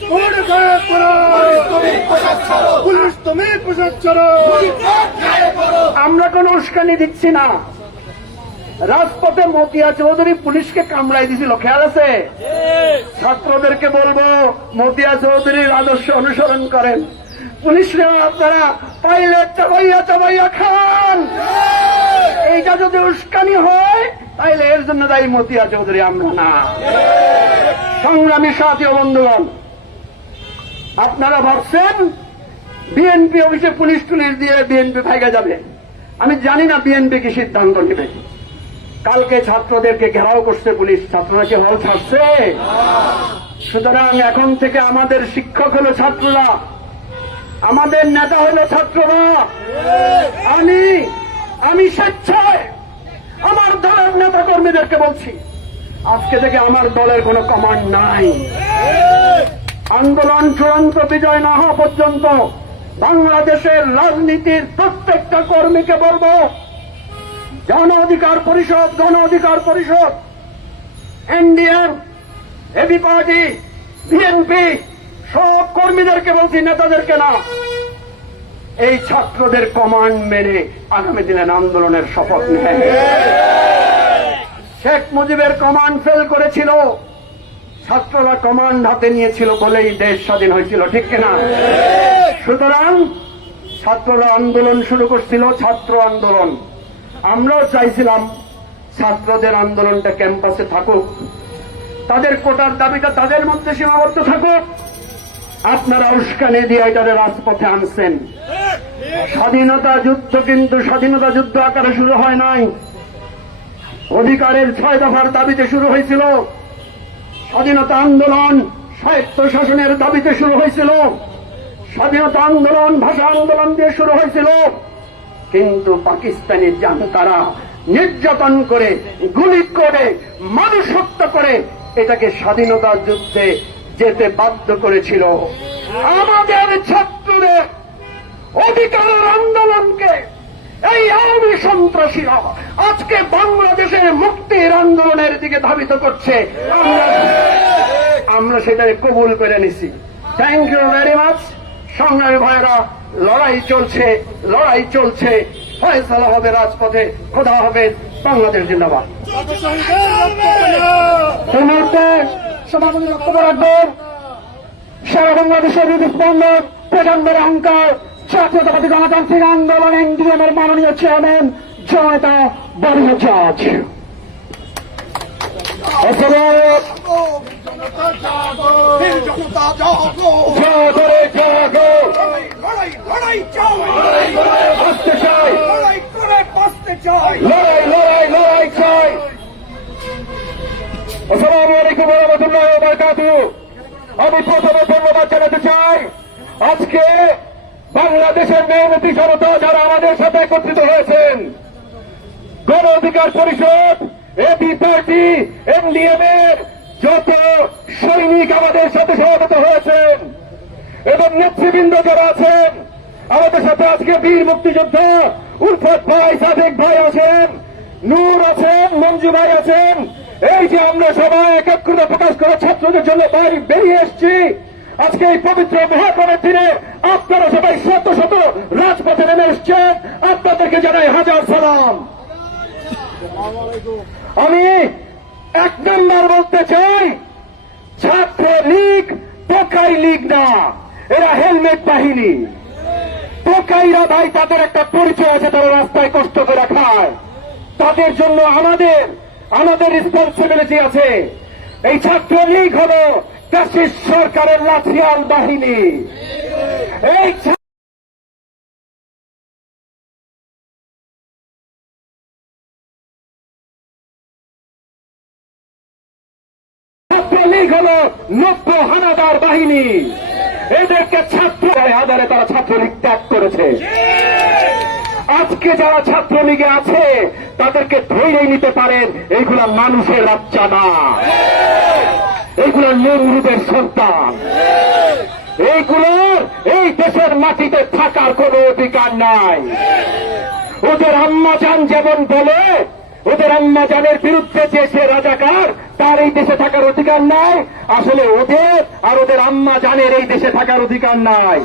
তোমার গায়ে পড়ো তুমি পুলিশ তুমি পোশাক ছাড়ো। আমরা কোন উস্কানি দিচ্ছি না। রাজপথে মতিয়া চৌধুরী পুলিশকে কামড়াই দিছিল খেয়াল আছে? ছাত্রদেরকে বলব মতিয়া চৌধুরীর আদর্শ অনুসরণ করেন। পুলিশরা আপনারা পাইলে চাবাইয়া চাবাইয়া খান। এইটা যদি উস্কানি হয় তাইলে এর জন্য দায়ী মতিয়া চৌধুরী আমরা না। সংগ্রামী সাথী বন্ধুগণ আপনারা ভাবছেন বিএনপি অফিসে পুলিশ টুলিশ দিয়ে বিএনপি ফাইগা যাবে? আমি জানি না বিএনপি কি সিদ্ধান্ত নেবে। কালকে ছাত্রদেরকে ঘেরাও করছে পুলিশ। ছাত্ররা কি হল ছাড়ছে? সুতরাং এখন থেকে আমাদের শিক্ষক হলো ছাত্ররা। আমাদের নেতা হলো ছাত্ররা। আমি আমি স্বেচ্ছায় আমার দলের নেতা কর্মীদেরকে বলছি, আজকে থেকে আমার দলের কোনো কমান্ড নাই। আন্দোলন চূড়ান্ত বিজয় না হওয়া পর্যন্ত বাংলাদেশের রাজনীতির প্রত্যেকটা কর্মীকে বলব, জন অধিকার পরিষদ, গণ অধিকার পরিষদ এনডিএম এবি পার্টি, বিএনপি, সব কর্মীদেরকে বলছি, নেতাদেরকে না। এই ছাত্রদের কমান্ড মেনে আগামী দিনের আন্দোলনের শপথ নেয়। শেখ মুজিবের কমান্ড ফেল করেছিল। ছাত্ররা কমান্ড হাতে নিয়েছিল বলেই দেশ স্বাধীন হয়েছিল, ঠিক কিনা? সুতরাং ছাত্ররা আন্দোলন শুরু করছিল, ছাত্র আন্দোলন। আমরাও চাইছিলাম ছাত্রদের আন্দোলনটা ক্যাম্পাসে থাকুক। তাদের কোটার দাবিটা তাদের মধ্যে সীমাবদ্ধ থাকুক। আপনারা উস্কানি দিয়ে এটাকে রাজপথে আনছেন। স্বাধীনতা যুদ্ধ কিন্তু স্বাধীনতা যুদ্ধ আকারে শুরু হয় নাই। অধিকারের ছয় দফার দাবিতে শুরু হয়েছিল। স্বাধীনতা আন্দোলন সাহিত্য শাসনের দাবিতে শুরু হয়েছিল। স্বাধীনতা আন্দোলন, ভাষা আন্দোলন দিয়ে শুরু হয়েছিল। কিন্তু পাকিস্তানের তারা নির্যাতন করে, গুলি করে মানুষ হত্যা করে এটাকে স্বাধীনতা যুদ্ধে যেতে বাধ্য করেছিল। আমাদের ছাত্রদের অধিকারের আন্দোলনকে এই আওয়ামী সন্ত্রাসীরা আজকে বাংলাদেশের মুক্তির আন্দোলনের দিকে ধাবিত করছে। আমরা সেটাকে কবুল করে নিছি। থ্যাংক ইউ ভেরি মাচ সংগ্রামী ভাইরা, লড়াই চলছে লড়াই চলছে। ফয়সালা হবে রাজপথে, খোদা হবে বাংলাদেশ জিন্দাবাদ। এই মুহূর্তে সভাপতি সারা বাংলাদেশের হৃদস্পন্দন প্রচন্ডের অহংকার। জাতীয়তাবাদী গণতান্ত্রিক আন্দোলন এনডিএম এর মাননীয় চেয়ারম্যান জয়তা বড়িয়া জাজ বীর জনতা জাগো জাগরে জাগো লড়াই লড়াই চাই বাঁচতে চাই লড়াই চাই লড়াই লড়াই লড়াই চাই আসসালামু আলাইকুম। রহমতুল্লাহ আমি প্রথমে ধন্যবাদ জানাতে চাই আজকে বাংলাদেশের মেহনতি জনতা যারা আমাদের সাথে একত্রিত হয়েছেন, গণ অধিকার পরিষদ, এপি পার্টি এনডিএম এর যত সৈনিক আমাদের সাথে সমাবেত হয়েছেন, এবং নেতৃবৃন্দ যারা আছেন, আমাদের সাথে আজকে বীর মুক্তিযোদ্ধা উলফত ভাই, সাদেক ভাই আছেন, নূর আছেন, মঞ্জু ভাই আছেন। এই যে আমরা সবাই একাগ্রতা প্রকাশ করে ছাত্রদের জন্য বাইরে বেরিয়ে এসছি আজকে এই পবিত্র মহাকরণের দিনে আপনারা সবাই শত শত রাজপথে নেমে এসছেন। আপনাদেরকে জানাই হাজার সালাম। আমি এক নম্বর বলতে চাই ছাত্র লীগ টোকাই লীগ না, এরা হেলমেট বাহিনী। টোকাইরা ভাই, তাদের একটা পরিচয় আছে, তারা রাস্তায় কষ্ট করে খায়। তাদের জন্য আমাদের আমাদের রেসপন্সিবিলিটি আছে। এই ছাত্র লীগ হল ফ্যাসিস্ট সরকারের লাঠিয়াল বাহিনী। এই নব্য হানাদার বাহিনী। এদেরকে ছাত্র আধারে তারা ছাত্রলীগ ত্যাগ করেছে। আজকে যারা ছাত্রলীগে আছে, তাদেরকে ধৈর্য নিতে পারেন এইগুলা মানুষের বাচ্চা না। এইগুলো নমরুদের সন্তান। এইগুলোর এই দেশের মাটিতে থাকার কোন অধিকার নাই। ওদের আম্মাজান যেমন বলে, ওদের আম্মাজানের বিরুদ্ধে যে সে রাজাকার, তার এই দেশে থাকার অধিকার নাই। আসলে ওদের আর ওদের আম্মা জানের এই দেশে থাকার অধিকার নাই।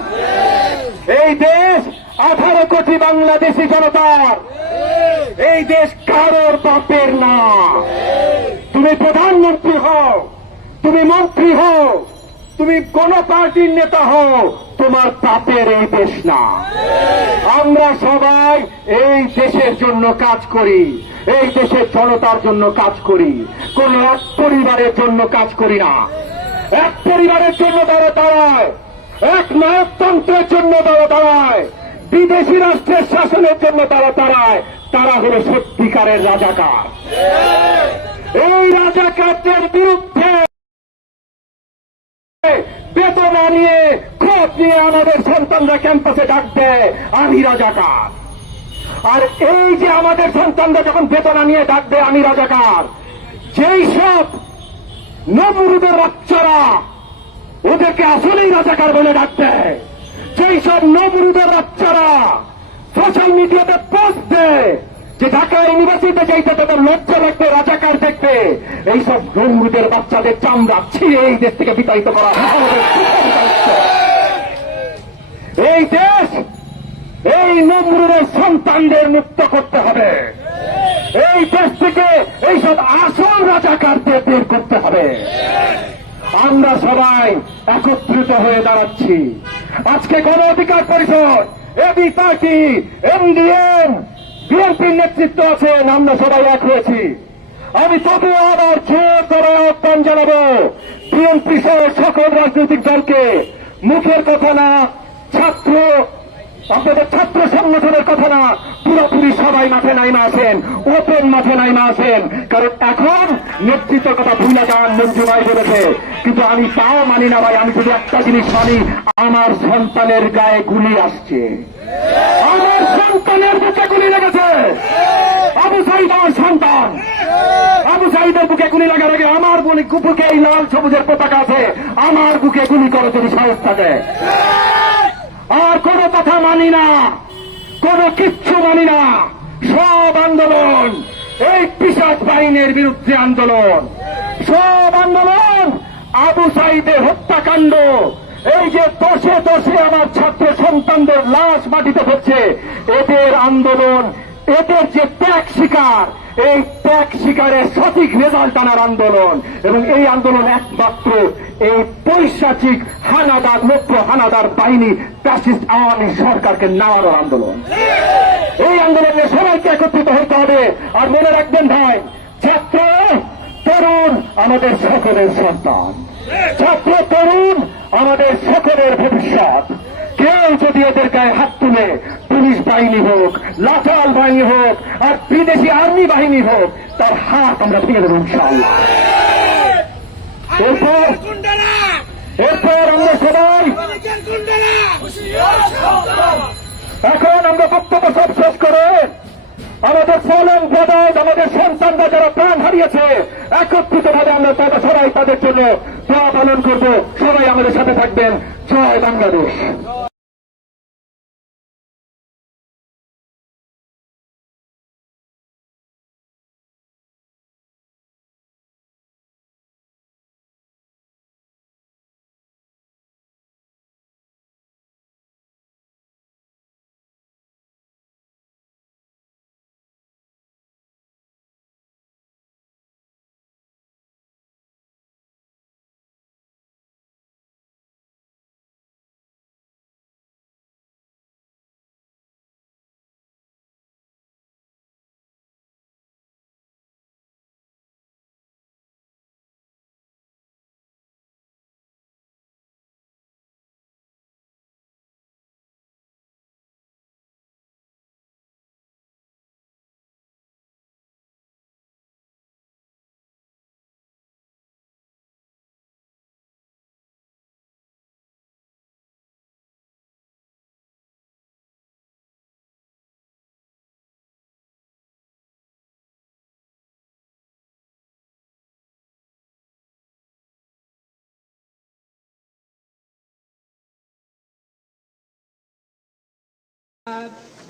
এই দেশ আঠারো কোটি বাংলাদেশি জনতার। এই দেশ কারোর বাপের না। তুমি প্রধানমন্ত্রী হও। তুমি মন্ত্রী হও, তুমি কোন পার্টির নেতা হও, তোমার বাপের এই দেশ না। আমরা সবাই এই দেশের জন্য কাজ করি, এই দেশের জনতার জন্য কাজ করি, কোন এক পরিবারের জন্য কাজ করি না। এক পরিবারের জন্য তারা দাঁড়ায়, এক নায়কতন্ত্রের জন্য তারা দাঁড়ায়, বিদেশি রাষ্ট্রের শাসনের জন্য তারা দাঁড়ায়, তারা হলো সত্যিকারের রাজাকার। এই রাজাকারদের বিরুদ্ধে বেতনা নিয়ে, খোঁজ নিয়ে আমাদের সন্তানরা ক্যাম্পাসে ডাক দেয়, আমি রাজাকার। আর এই যে আমাদের সন্তানরা যখন বেতনা নিয়ে ডাক দেয়, আমি রাজাকার। যেই সব নমরুদের বাচ্চারা ওদেরকে আসলেই রাজাকার বলে ডাক দেয়। যেই সব নমরুদের বাচ্চারা সোশ্যাল মিডিয়াতে পোস্ট দেয় যে ঢাকা ইউনিভার্সিটিতে যাইতে তাদের লজ্জা লাগবে, রাজাকার দেখবে। এইসব নমরুদের বাচ্চাদের চামড়া ছিঁড়ে এই দেশ থেকে বিতাড়িত করা। এই দেশ, এই নমরুদের সন্তানদের মুক্ত করতে হবে। এই দেশ থেকে এইসব আসল রাজাকারদের বের করতে হবে। আমরা সবাই একত্রিত হয়ে দাঁড়াচ্ছি। আজকে গণ অধিকার পরিষদ, এবি পার্টি এমডিএম বিএনপির নেতৃত্ব আছেন, আমরা সবাই এক হয়েছি। আমি তবুও আবার জোর করে আহ্বান জানাব, বিএনপি সহ সকল রাজনৈতিক দলকে। মুখের কথা না, ছাত্র, আপনাদের ছাত্র সংগঠনের কথা না, পুরোপুরি সবাই মাঠে নাইমা আসেন ওপেন মাঠে নাইমা আসেন কারণ এখন নেতৃত্বের কথা ভুলে যান মঞ্জু ভাই বলেছে, কিন্তু আমি তাও মানি না ভাই, আমি শুধু একটা জিনিস মানি, আমার সন্তানের গায়ে গুলি আসছে। আমার সন্তানের বুকে গুলি লেগেছে। আবু সাইদ সন্তান। আবু সাইদের বুকে গুলি লাগার আগে আমার বলি বুকে এই লাল সবুজের পতাকা আছে, আমার বুকে গুলি করে যদি সাহস থাকে। আর কোন কথা মানি না, কোন কিচ্ছু মানি না, সব আন্দোলন, এই পিসাদ বাহিনীর বিরুদ্ধে আন্দোলন। সব আন্দোলন, আবু সাইদের হত্যাকাণ্ড এই যে দশে দশে আমার ছাত্র সন্তানদের লাশ মাটিতে হচ্ছে এদের আন্দোলন, এদের যে ত্যাগ শিকার, এই ত্যাগ শিকারের সঠিক রেজাল্ট আনার আন্দোলন, এবং এই আন্দোলন একমাত্র এই পৈশাচিক হানাদার নব্য হানাদার বাহিনী ফ্যাসিস্ট আওয়ামী সরকারকে নামানোর আন্দোলন। এই আন্দোলনে সবাইকে একত্রিত হতে হবে, আর মনে রাখবেন ভাই, ছাত্র, তরুণ, আমাদের সকলের সন্তান। ছাত্র তরুণ, আমাদের সকলের ভবিষ্যৎ। কেউ যদি এদের গায়ে হাত তুলে পুলিশ বাহিনী হোক লাথাল বাহিনী হোক, আর বিদেশি আর্মি বাহিনী হোক, তার হাত আমরা ভেঙে দেবো ইনশাআল্লাহ। এরপর এরপর আমরা সবাই এখন আমরা বক্তব্য সব শেষ করে আমাদের ফলন ব্রাদার্স আমাদের সন্তানরা যারা প্রাণ হারিয়েছে একত্রিত ভাবে আমরা তারা সবাই তাদের জন্য পালন করব। সবাই আমাদের সাথে থাকবেন। জয় বাংলাদেশ।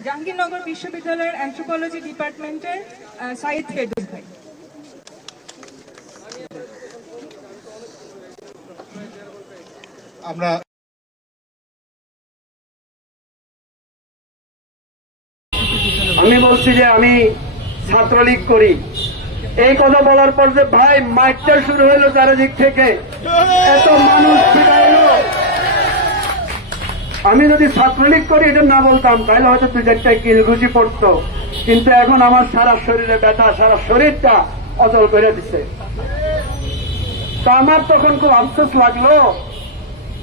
জাহাঙ্গীরনগর বিশ্ববিদ্যালয়ের অ্যান্থ্রোপোলজি ডিপার্টমেন্টের সাইদ ফেরদৌস ভাই। আমরা আমি বলছি যে আমি ছাত্রলীগ করি। এই কথা বলার পর যে ভাই মাইকটা শুরু হলো চারিদিক থেকে এত মানুষ আমি যদি ছাত্রলীগ করি, এটা না বলতাম। তাহলে হয়তো দু চারটায় কিলঘুষি পড়তো। কিন্তু এখন আমার সারা শরীরে ব্যথা, সারা শরীরটা অচল করে দিছে। তা আমার তখন খুব আফসোস লাগল।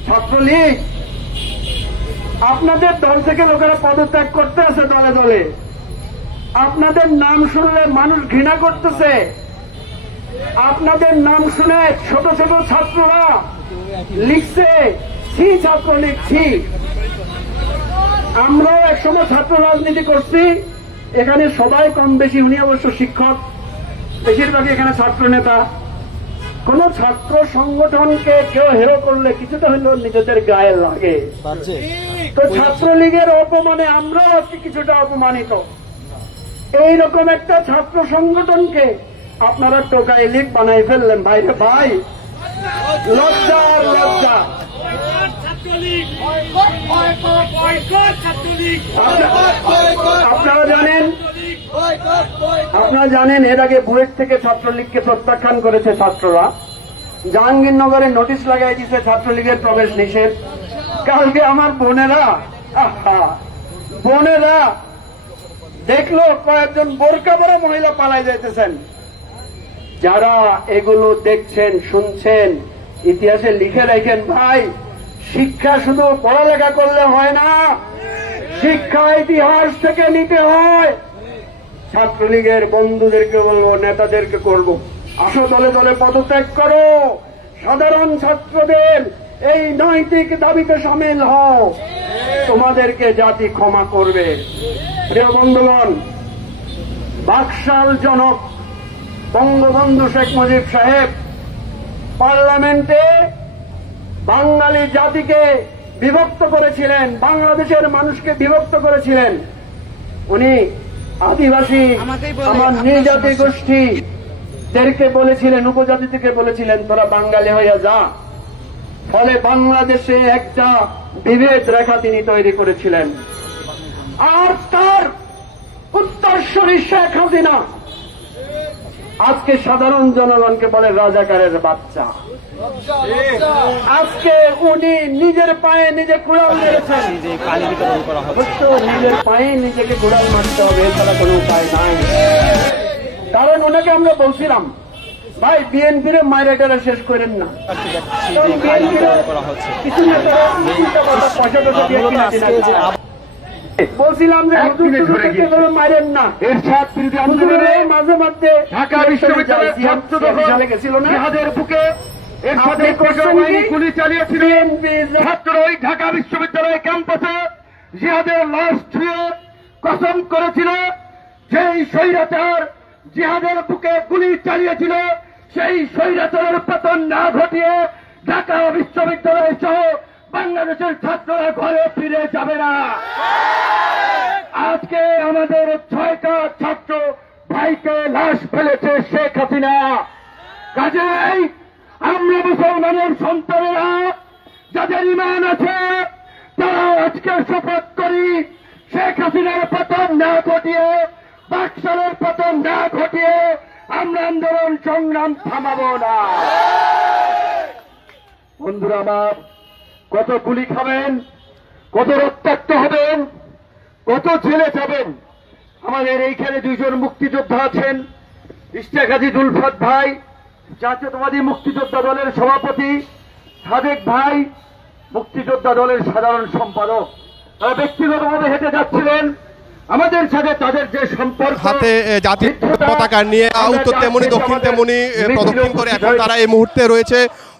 ছাত্রলীগ, আপনাদের দল থেকে লোকেরা পদত্যাগ করতে আছে দলে দলে। আপনাদের নাম শুনলে মানুষ ঘৃণা করতেছে। আপনাদের নাম শুনে ছোট ছোট ছাত্ররা লিখছে, ছি ছাত্র লিখছি আমরাও একসময় ছাত্র রাজনীতি করছি। এখানে সবাই কম বেশি উনি অবশ্য শিক্ষক। বেশিরভাগই এখানে ছাত্র নেতা। কোন ছাত্র সংগঠনকে কেউ হেরো করলে কিছুটা হলেও নিজেদের গায়ে লাগে। তো ছাত্রলীগের অপমানে আমরাও আজকে কিছুটা অপমানিত। এইরকম একটা ছাত্র সংগঠনকে আপনারা টোকাই লীগ বানাই ফেললেন। ভাইরে ভাই লজ্জা আর লজ্জা। আপনারা জানেন আপনারা জানেন এর আগে বুয়েট থেকে ছাত্রলীগকে প্রত্যাখ্যান করেছে ছাত্ররা। জাহাঙ্গীরনগরে নোটিশ লাগাই দিয়েছে ছাত্রলীগের প্রবেশ নিষেধ। কালকে আমার বোনেরা আহা, বোনেরা দেখল কয়েকজন বোরকা পরা মহিলা পালাই যাইতেছেন। যারা এগুলো দেখছেন শুনছেন ইতিহাসে লিখে রাখেন ভাই শিক্ষা শুধু পড়ালেখা করলে হয় না, শিক্ষা ইতিহাস থেকে নিতে হয়। ছাত্রলীগের বন্ধুদেরকে বলব, নেতাদেরকে করব। আসো দলে দলে পদত্যাগ করো। সাধারণ ছাত্রদের এই নৈতিক দাবিতে সামিল হও। তোমাদেরকে জাতি ক্ষমা করবে। প্রিয় বন্ধুগণ, বাকশাল জনক বঙ্গবন্ধু শেখ মুজিব সাহেব পার্লামেন্টে বাঙালি জাতিকে বিভক্ত করেছিলেন বাংলাদেশের মানুষকে বিভক্ত করেছিলেন। উনি আদিবাসী আমার নির্জাতি গোষ্ঠী দেরকে বলেছিলেন উপজাতি থেকে বলেছিলেন তোরা বাঙালি হইয়া যা। ফলে বাংলাদেশে একটা বিভেদ রেখা তিনি তৈরি করেছিলেন। আর তার উত্তরস্বরী শেখ হাসিনা আজকে সাধারণ জনগণকে বলে রাজাকারের বাচ্চা। আজকে উনি নিজের পায়ে নিজে কুড়াল মেরেছেন। নিজের পায়ে নিজেকে কুড়াল মারতে হবে এছাড়া কোনো উপায় নাই। কারণ ওনাকে আমরা বলছিলাম ভাই বিএনপির মাইরেটারা শেষ করেন না। কিছু। বলছিলাম যে মারেন না। এর সাত আন্দোলনে মাঝে মধ্যে ঢাকা বিশ্ববিদ্যালয়ের ছাত্র সালে গেছিল না? বুকে সাথে গুলি চালিয়েছিল। ছাত্র ওই ঢাকা বিশ্ববিদ্যালয় ক্যাম্পাসে জিহাদের লাশ ছুঁয়ে কসম করেছিল। যেই স্বৈরাচার জিহাদের বুকে গুলি চালিয়েছিল সেই স্বৈরাচারের পতন না ঘটিয়ে ঢাকা বিশ্ববিদ্যালয় সহ বাংলাদেশের ছাত্ররা ঘরে ফিরে যাবে না। আজকে আমাদের ছয়টা ছাত্র ভাইকে লাশ ফেলেছে শেখ হাসিনা। কাজেই আমরা মুসলমানের সন্তানেরা, যাদের ইমান আছে, তারা আজকে শপথ করি, শেখ হাসিনার পতন না ঘটিয়ে, বাকশালের পতন না ঘটিয়ে, আমরা আন্দোলন সংগ্রাম থামাবো না। বন্ধুরা আমার, কত গুলি খাবেন, কত রক্তাক্ত হবেন, কত জেলে যাবেন। আমাদের এইখানে দুইজন মুক্তিযোদ্ধা আছেন ইস্টাক হাজি দুলফাত ভাই জাতীয়তাবাদী মুক্তিযোদ্ধা দলের সভাপতি সাদেক ভাই মুক্তিযোদ্ধা দলের সাধারণ সম্পাদক। তারা ব্যক্তিগতভাবে হেঁটে যাচ্ছিলেন। আমাদের সাথে তাদের যে সম্পর্ক হাতে জাতীয় পতাকা নিয়ে উত্তর তেমনি দক্ষিণ তেমনি প্রদক্ষিণ করে এখন তারা এই মুহূর্তে রয়েছে।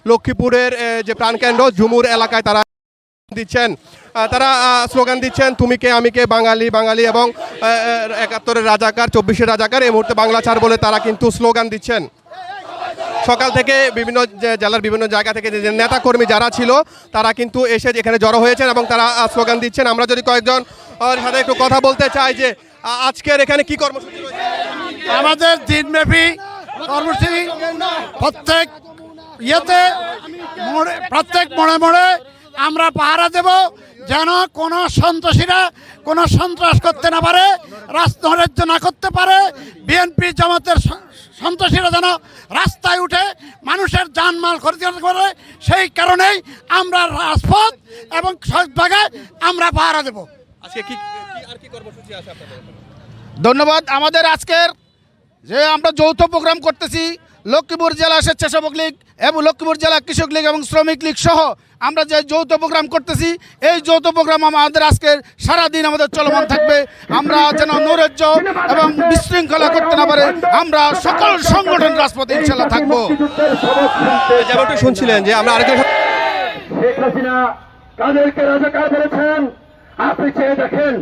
লক্ষ্মীপুরের যে প্রাণকেন্দ্র ঝুমুর এলাকায় তারা দিচ্ছেন। তারা স্লোগান দিচ্ছেন তুমি কে আমি কে বাঙালি বাঙালি এবং একাত্তরের রাজাকার চব্বিশের রাজাকার। এই মুহূর্তে বাংলা ছাড় বলে তারা কিন্তু স্লোগান দিচ্ছেন। সকাল থেকে বিভিন্ন জেলার বিভিন্ন জায়গা থেকে যে নেতা কর্মী যারা ছিল, তারা কিন্তু এসে এখানে জড়ো হয়েছেন এবং তারা স্লোগান দিচ্ছেন। আমরা যদি কয়েকজন সাথে একটু কথা বলতে চাই যে আজকের এখানে কি কর্মসূচি আমাদের দিনব্যাপী কর্মসূচি প্রত্যেক ইয়েতে প্রত্যেক মোড়ে মোড়ে আমরা পাহারা দেব, যেন কোনো সন্ত্রাসীরা কোনো সন্ত্রাস করতে না পারে রাজনৈর্য না করতে পারে, বিএনপি জামাতের সন্ত্রাসীরা যেন রাস্তায় উঠে মানুষের জানমাল ক্ষতি করে পারে সেই কারণেই আমরা রাজপথ এবং সব জায়গায় আমরা পাহারা দেবো। আজকে কি কি- আর কি কর্মসূচি আছে আপনাদের ধন্যবাদ। আমাদের আজকের যে আমরা যৌথ প্রোগ্রাম করতেছি লক্ষ্মীপুর জেলা স্বেচ্ছাসেবক লীগ এবং লক্ষ্মীপুর জেলা কৃষক লীগ এবং শ্রমিক লীগ সহ আমরা যে যৌথ প্রোগ্রাম করতেছি এই যৌথ প্রোগ্রাম আমাদের আজকের সারাদিন আমাদের চলমান থাকবে। আমরা যেন নৈরাজ্য এবং বিশৃঙ্খলা করতে না পারে আমরা সকল সংগঠন রাজপথে ইনশাল্লাহ থাকব। যেমনটি শুনছিলেন যে আমরা আরেকজন সাথে- শেখ হাসিনা কাদেরকে রাজাকার বলেছেন? আপনি চেয়ে দেখেন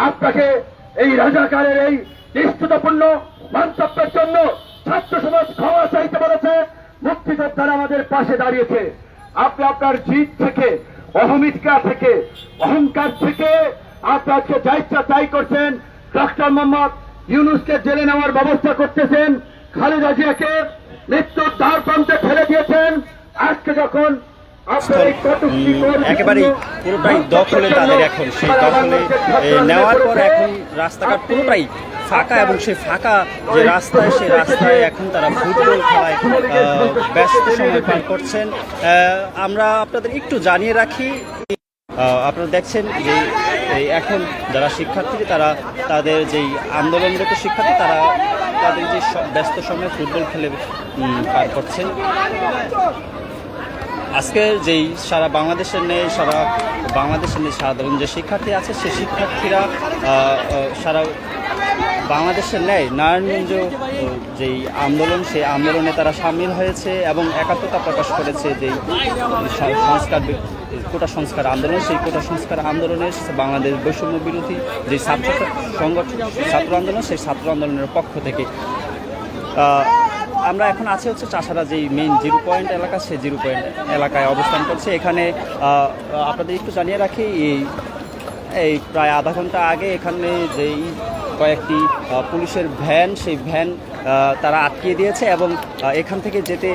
আপনাকে এই রাজাকারের এই নিষ্ঠুতাপূর্ণ মন্তব্যের জন্য ছাত্র সমাজ ক্ষমা চাইতে বলেছে মুক্তিযোদ্ধারা আমাদের পাশে দাঁড়িয়েছে। আপনি আপনার জিত থেকে অহমিকা থেকে অহংকার থেকে আপনি আজকে যা ইচ্ছা তাই করছেন। ডক্টর মোহাম্মদ ইউনুসকে জেলে নেওয়ার ব্যবস্থা করতেছেন খালেদা জিয়াকে মৃত্যুর দ্বার প্রান্তে ফেলে দিয়েছেন। আজকে যখন একেবারেই পুরোটাই দখলে তাদের এখন সেই দখলে নেওয়ার পর এখন রাস্তাঘাট পুরোটাই ফাঁকা এবং সেই ফাঁকা যে রাস্তায়, সেই রাস্তায় এখন তারা ফুটবল খেলায় ব্যস্ত সময় পার করছেন। আমরা আপনাদের একটু জানিয়ে রাখি আপনারা দেখছেন যে এই এখন যারা শিক্ষার্থী, তারা তাদের যেই আন্দোলনরত শিক্ষার্থী, তারা তাদের যে ব্যস্ত সময়ে ফুটবল খেলে পার করছেন। আজকে যেই সারা বাংলাদেশের নেই, সারা বাংলাদেশের নেই সাধারণ যে শিক্ষার্থী আছে সেই শিক্ষার্থীরা সারা বাংলাদেশের ন্যায় নারায়ণগঞ্জ যেই আন্দোলন, সেই আন্দোলনে তারা সামিল হয়েছে এবং একাত্মতা প্রকাশ করেছে যেই সংস্কার কোটা সংস্কার আন্দোলন, সেই কোটা সংস্কার আন্দোলনে বাংলাদেশ বৈষম্য বিরোধী যে ছাত্র সংগঠন ছাত্র আন্দোলন, সেই ছাত্র আন্দোলনের পক্ষ থেকে। আমরা এখন আছি হচ্ছে চাষারা যেই মেইন জিরো পয়েন্ট এলাকা, সেই জিরো পয়েন্ট এলাকায় অবস্থান করছে। এখানে আপনাদের একটু জানিয়ে রাখি এই প্রায় আধা ঘণ্টা আগে এখানে যেই কয়েকটি পুলিশের ভ্যান, সেই ভ্যান তারা আটকিয়ে দিয়েছে এবং এখান থেকে যেতে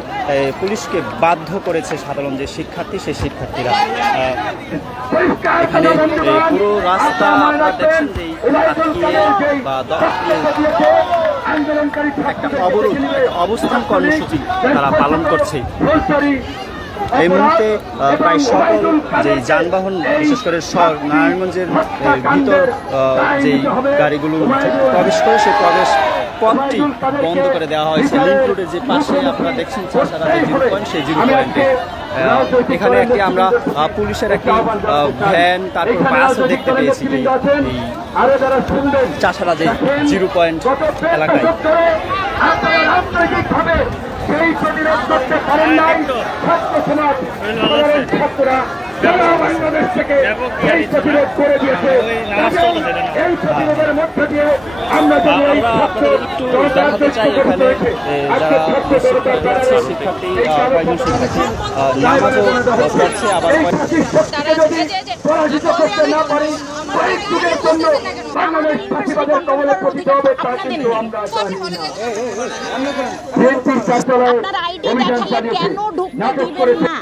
পুলিশকে বাধ্য করেছে সাধারণ যে শিক্ষার্থী, সেই শিক্ষার্থীরা। এখানে পুরো রাস্তা আটকিয়ে বা একটা অবরোধ, অবস্থান কর্মসূচি তারা পালন করছে। এই মুহূর্তে প্রায় সকল যে যানবাহন, বিশেষ করে স- নারায়ণগঞ্জের ভিতর যেই গাড়িগুলো প্রবেশ করে, সেই প্রবেশ পথটি বন্ধ করে দেওয়া হয়েছে। লিঙ্ক রোডের যে পাশে আপনারা দেখছেন চাষারা যে জিরো পয়েন্ট, সেই জিরো পয়েন্টে। এখানে একটি আমরা পুলিশের একটি ভ্যান, তারপর বাসও দেখতে পেয়েছি চাষারা যে জিরো পয়েন্ট এলাকায়। সেই প্রতিরোধ করতে পারেন নাই। ছাত্র সমাজ ছাত্ররা সারা বাংলাদেশ থেকে এই প্রতিরোধ করে দিয়েছে। এই প্রতিরোধের মধ্য দিয়ে আমরা যদি এই ছাত্র পরাজিত করতে না পারি কয়েক যুগের জন্য বাংলাদেশ ফাঁসিবাদের কবলে পতিত হবে তা কিন্তু আমরা জানি না বিএনপির কার্যালয়ে অভিযান চালিয়েছে নাটক করেছে না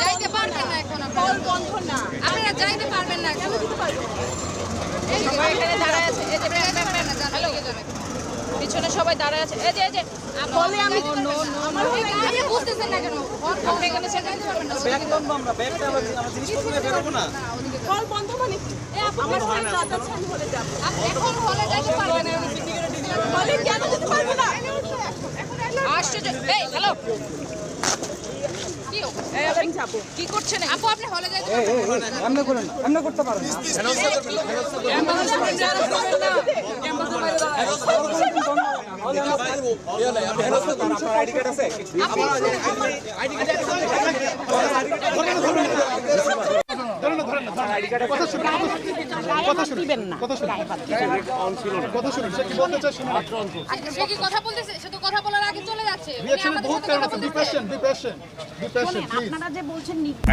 যাইতে পারবেন না এখন আপনারা বন্ধ না আপনারা যাইতে পারবেন না কেন পিছনে সবাই দাঁড়ায় আছে। এই যে এই যে বলে আমি আমার আমি বুঝতেছেন না কেন আপনি এখানে সে যাইতে পারবেন না ব্যাগ বন্ধ আমরা ব্যাগটা আমরা জিনিসপত্র বেরোবো না? কল বন্ধ মানে এই আমার হলে যাচ্ছে আমি এখন হলে যাইতে পারবেন না। বলে কেন যেতে পারবে না? আশ্চর্য। এই হ্যালো কি এই আপনি যাব। কি করছেন আপু আপনি হলে যাইতে আপনি করেন আপনি করতে পারেন না।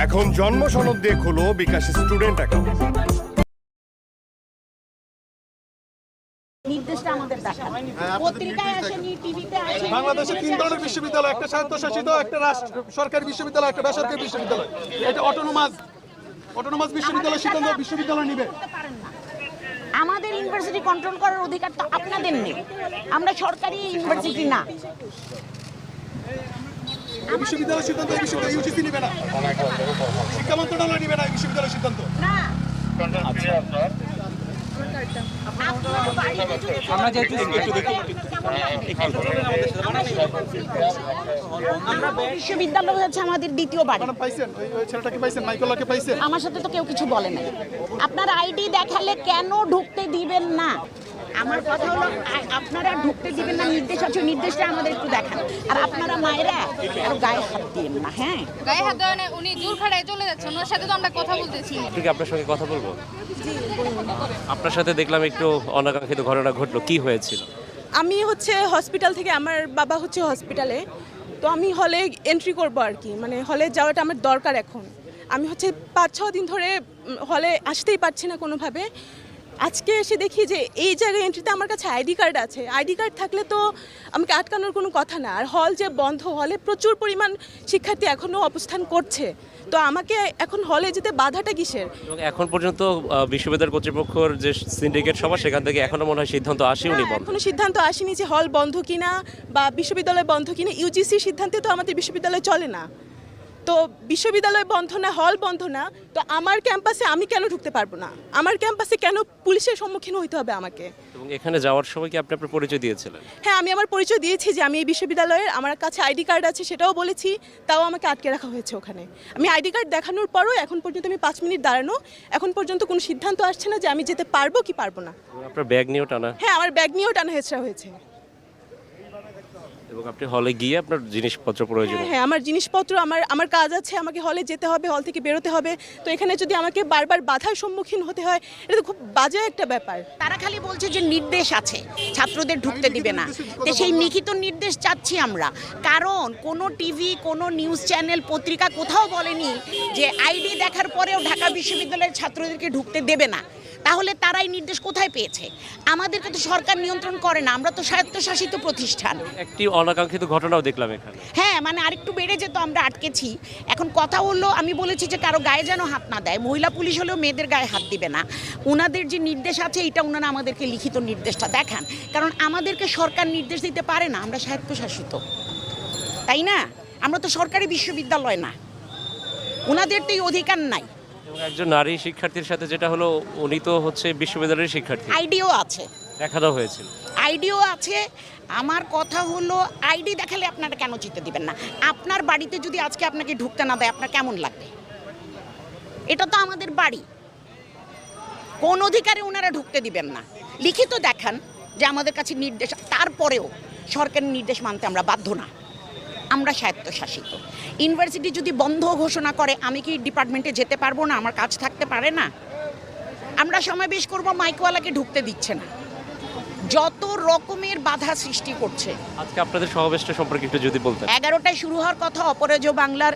এখন জন্ম সনদ দিয়ে খোলো বিকাশ স্টুডেন্ট অ্যাকাউন্ট নির্দেশটা আমাদের দেখান। পত্রিকায় আসেনি টিভিতে আসেনি বাংলাদেশে তিন ধরনের বিশ্ববিদ্যালয় একটা স্বায়ত্তশাসিত একটা রাষ্ট্র সরকারি বিশ্ববিদ্যালয় একটা বেসরকারি বিশ্ববিদ্যালয়। এটা অটোনোমাস অটোনোমাস বিশ্ববিদ্যালয় সিদ্ধান্ত বিশ্ববিদ্যালয় নিবে। আমাদের ইউনিভার্সিটি কন্ট্রোল করার অধিকার তো আপনাদের নেই। আমরা সরকারি ইউনিভার্সিটি না। বিশ্ববিদ্যালয় সিদ্ধান্ত বিশ্ববিদ্যালয় ইউজিসি নিবে না। শিক্ষা মন্ত্রণালয় নিবে না বিশ্ববিদ্যালয় সিদ্ধান্ত। না। আমরা যেহেতু বিশ্ববিদ্যালয় হচ্ছে আমাদের দ্বিতীয় বাড়ি। পাইছেন? ওই ওই ছেলেটাকে পাইছেন? মাইকেলাকে পাইছেন? আমার সাথে তো কেউ কিছু বলে নাই। আপনার আইডি দেখালে কেন ঢুকতে দিবেন না? আমার কথা হলো আপনারা ঢুকতে দিবেন না নির্দেশ আছে নির্দেশটা আমাদের একটু দেখান। আর আপনারা মায়েরা আর গায়ে হাত দিবেন না হ্যাঁ? গায়ে হাত দেওয়া নেই, উনি জোর খাড়ায় চলে যাচ্ছেন ওনার সাথে তো আমরা কথা বলতেছি। একটু কি আপনার সঙ্গে কথা বলব? আপনার সাথে দেখলাম একটু অনাকাঙ্ক্ষিত ঘটনা ঘটলো কি হয়েছিল? আমি হচ্ছে হসপিটাল থেকে আমার বাবা হচ্ছে হসপিটালে তো আমি হলে এন্ট্রি করব আর কি মানে হলে যাওয়াটা আমার দরকার এখন। আমি হচ্ছে পাঁচ ছ দিন ধরে হলে আসতেই পারছি না কোনোভাবে আজকে এসে দেখি যে এই জায়গায় এন্ট্রিতে আমার কাছে আইডি কার্ড আছে। আইডি কার্ড থাকলে তো আমাকে আটকানোর কোনো কথা না। আর হল যে বন্ধ হলে প্রচুর পরিমাণ শিক্ষার্থী এখনও অবস্থান করছে। তো আমাকে এখন হলে যেতে বাধাটা কিসের? এখন পর্যন্ত বিশ্ববিদ্যালয় কর্তৃপক্ষের যে সিন্ডিকেট সভা সেখান থেকে এখনও মনে হয় সিদ্ধান্ত বন্ধ। এখনও সিদ্ধান্ত আসেনি যে হল বন্ধ কিনা বা বিশ্ববিদ্যালয় বন্ধ কিনা। ইউজিসি সিদ্ধান্তে তো আমাদের বিশ্ববিদ্যালয় চলে না। তো বিশ্ববিদ্যালয় বন্ধ না হল বন্ধ না তো আমার ক্যাম্পাসে আমি কেন ঢুকতে পারব না? আমার ক্যাম্পাসে কেন পুলিশের সম্মুখীন হইতে হবে আমাকে? এবং এখানে যাওয়ার সময় কি আপনি আপনার পরিচয় দিয়েছিলেন? হ্যাঁ আমি আমার পরিচয় দিয়েছি যে আমি এই বিশ্ববিদ্যালয়ের আমার কাছে আইডি কার্ড আছে সেটাও বলেছি তাও আমাকে আটকে রাখা হয়েছে ওখানে। আমি আইডি কার্ড দেখানোর পরও এখন পর্যন্ত আমি পাঁচ মিনিট দাঁড়ানো এখন পর্যন্ত কোনো সিদ্ধান্ত আসছে না যে আমি যেতে পারব কি পারব না। আপনার ব্যাগ নিয়েও টানা? হ্যাঁ আমার ব্যাগ নিয়েও টানা হেঁচড়া হয়েছে। এবং আপনি হলে গিয়ে আপনার জিনিসপত্র প্রয়োজন। হ্যাঁ হ্যাঁ আমার জিনিসপত্র আমার আমার কাজ আছে আমাকে হলে যেতে হবে হল থেকে বেরোতে হবে। তো এখানে যদি আমাকে বারবার বাধার সম্মুখীন হতে হয় এটা তো খুব বাজে একটা ব্যাপার। তারা খালি বলছে যে নির্দেশ আছে ছাত্রদের ঢুকতে দিবে না। তো সেই লিখিত নির্দেশ চাচ্ছি আমরা। কারণ কোনো টিভি কোনো নিউজ চ্যানেল পত্রিকা কোথাও বলেনি যে আইডি দেখার পরেও ঢাকা বিশ্ববিদ্যালয়ের ছাত্রদেরকে ঢুকতে দেবে না। তাহলে তারাই নির্দেশ কোথায় পেয়েছে? আমাদেরকে তো সরকার নিয়ন্ত্রণ করে না আমরা তো স্বায়ত্তশাসিত প্রতিষ্ঠান। একটি অনাকাঙ্ক্ষিত ঘটনাও দেখলাম এখানে। হ্যাঁ মানে আরেকটু বেড়ে যেত আমরা আটকেছি। এখন কথা হলো আমি বলেছি যে কারও গায়ে যেন হাত না দেয়। মহিলা পুলিশ হলেও মেয়েদের গায়ে হাত দিবে না। ওনাদের যে নির্দেশ আছে এটা ওনারা আমাদেরকে লিখিত নির্দেশটা দেখান। কারণ আমাদেরকে সরকার নির্দেশ দিতে পারে না আমরা স্বায়ত্তশাসিত। তাই না? আমরা তো সরকারি বিশ্ববিদ্যালয় না। ওনাদের তো এই অধিকার নাই। একজন নারী শিক্ষার্থীর সাথে যেটা হলো উনি তো হচ্ছে বিশ্ববিদ্যালয়ের শিক্ষার্থী। আইডিও আছে। দেখানো হয়েছিল। আইডিও আছে। আমার কথা হলো আইডি দেখালে আপনারা কেন জিতে দিবেন না? আপনার বাড়িতে যদি আজকে আপনাকে ঢুকতে না দেয় আপনার কেমন লাগবে? এটা তো আমাদের বাড়ি। কোন অধিকারে ওনারা ঢুকতে দিবেন না। লিখিত দেখান যে আমাদের কাছে নির্দেশ তারপরেও সরকারের নির্দেশ মানতে আমরা বাধ্য না। আমরা স্বায়ত্তশাসিত। ইউনিভার্সিটি যদি বন্ধ ঘোষণা করে আমি কি ডিপার্টমেন্টে যেতে পারব না? আমার কাজ থাকতে পারে না? আমরা সমাবেশ করব মাইকওয়ালাকে ঢুকতে দিচ্ছে না। যত রকমের বাধা সৃষ্টি করছে। আজকে আপনাদের সমাবেশটা সম্পর্কে একটু যদি বলতেন। এগারোটায় শুরু হওয়ার কথা অপরাজ বাংলার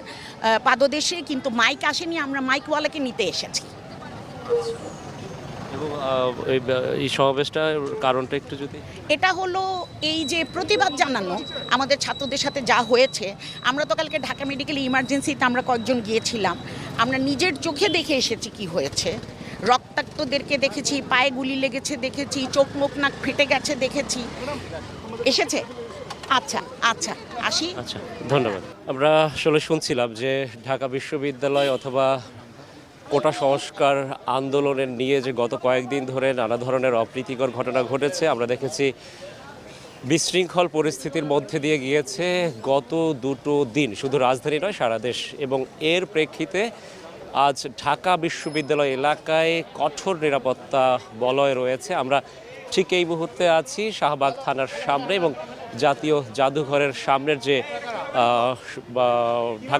পাদদেশে কিন্তু মাইক আসেনি আমরা মাইকওয়ালাকে নিতে এসেছি। এবং এই সমাবেশটার কারণটা একটু যদি এটা হলো এই যে প্রতিবাদ জানানো আমাদের ছাত্রদের সাথে যা হয়েছে। আমরা তো কালকে ঢাকা মেডিকেল ইমার্জেন্সিতে আমরা কয়েকজন গিয়েছিলাম। আমরা নিজের চোখে দেখে এসেছি কি হয়েছে। রক্তাক্তদেরকে দেখেছি পায়ে গুলি লেগেছে দেখেছি চোখ মুখ নাক ফেটে গেছে দেখেছি। এসেছে? আচ্ছা আচ্ছা আসি। আচ্ছা ধন্যবাদ। আমরা আসলে শুনছিলাম যে ঢাকা বিশ্ববিদ্যালয় অথবা কোটা সংস্কার আন্দোলনের নিয়ে যে গত কয়েকদিন ধরে নানা ধরনের অপ্রীতিকর ঘটনা ঘটেছে, আমরা দেখেছি বিশৃঙ্খল পরিস্থিতির মধ্যে দিয়ে গিয়েছে গত দুটো দিন। শুধু রাজধানী নয়, সারা দেশ। এবং এর প্রেক্ষিতে আজ ঢাকা বিশ্ববিদ্যালয় এলাকায় কঠোর নিরাপত্তা বলয় রয়েছে। আমরা ঠিক এই মুহূর্তে আছি শাহবাগ থানার সামনে এবং জাতীয় জাদুঘরের সামনের যে ঢাকা